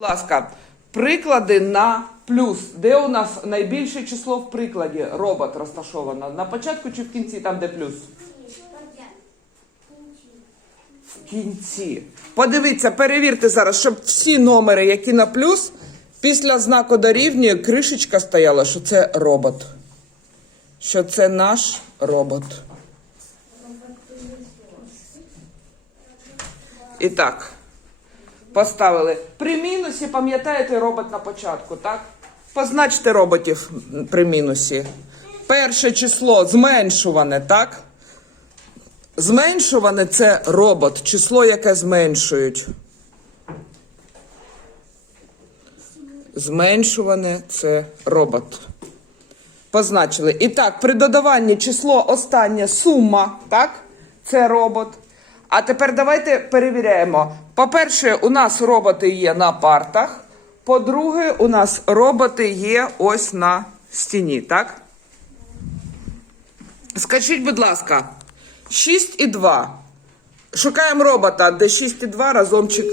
Будь ласка, приклади на плюс. Де у нас найбільше число в прикладі робот розташовано? На початку чи в кінці, там де плюс? В кінці. Подивіться, перевірте зараз, щоб всі номери, які на плюс, після знаку дорівнює, кришечка стояла, що це робот. Що це наш робот. І так. Поставили. При мінусі, пам'ятаєте, робот на початку, так? Позначте роботів при мінусі. Перше число зменшуване, так? Зменшуване це робот, число, яке зменшують. Зменшуване це робот. Позначили. І так, при додаванні число останнє сума, так? Це робот. А тепер давайте перевіряємо. По-перше, у нас роботи є на партах. По-друге, у нас роботи є ось на стіні, так? Скажіть, будь ласка, 6 і 2. Шукаємо робота, де 6 і 2 разомчик.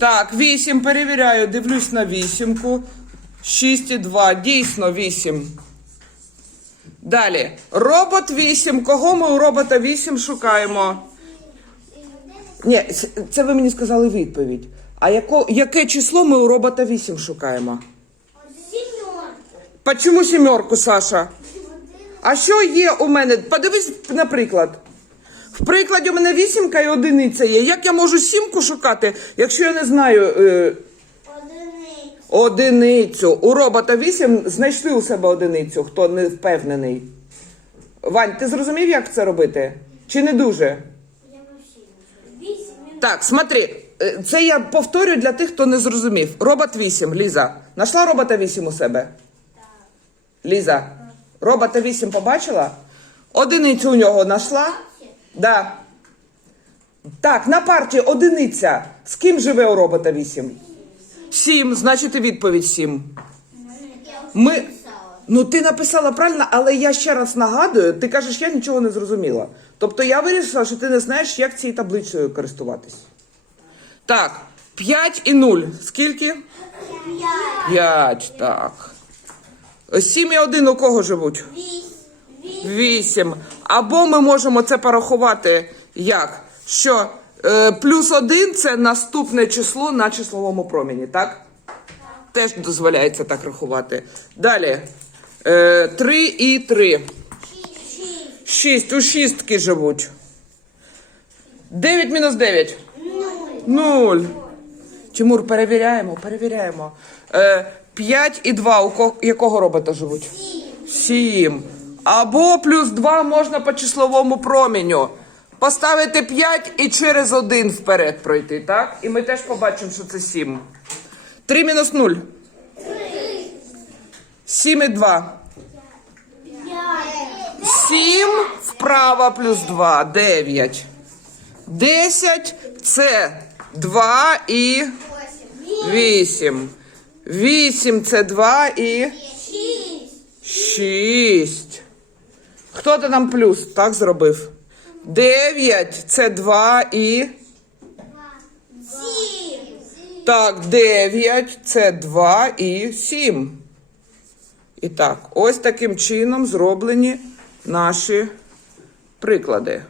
Так, 8. Перевіряю, дивлюсь на вісімку. 6 і 2. Дійсно 8. Далі. Робот 8. Кого ми у робота 8 шукаємо? Ні, це ви мені сказали відповідь. А яко, яке число ми у робота 8 шукаємо? Почому сімерку, Саша? А що є у мене? Подивись, наприклад. В прикладі у мене вісімка і одиниця є. Як я можу сімку шукати, якщо я не знаю е, одиницю? У робота 8 знайшли у себе одиницю, хто не впевнений. Вань, ти зрозумів, як це робити? Чи не дуже? Так, смотри, е, це я повторюю для тих, хто не зрозумів. Робот 8, Ліза. Нашла робота 8 у себе? Так. Ліза, робота 8 побачила? Одиницю у нього знайшла? Да. Так, на парті одиниця. З ким живе у робота 8? 7, значить і відповідь 7. Ми... Ну, ти написала правильно, але я ще раз нагадую, ти кажеш, я нічого не зрозуміла. Тобто я вирішила, що ти не знаєш, як цією таблицею користуватись. Так, 5 і 0. Скільки? 5, так. 7 і 1 у кого живуть? 8. Або ми можемо це порахувати як? Що е, плюс 1 це наступне число на числовому проміні, так? Теж дозволяється так рахувати. Далі. Е, 3 і 3. 6. У шістки живуть. 9 мінус 9. 0. Тимур, перевіряємо, перевіряємо. Е, 5 і 2. У ко- якого робота живуть? 7. Або плюс 2 можна по числовому проміню. Поставити 5 і через 1 вперед пройти, так? І ми теж побачимо, що це 7. 3 мінус 0. 7 і 2. 7 вправо плюс 2. 9. 10 це 2 і 8. 8 це 2 і 6. Хто то нам плюс? Так зробив. 9 це 2 і. Так, 9 це 2 і 7. І так, ось таким чином зроблені наші приклади.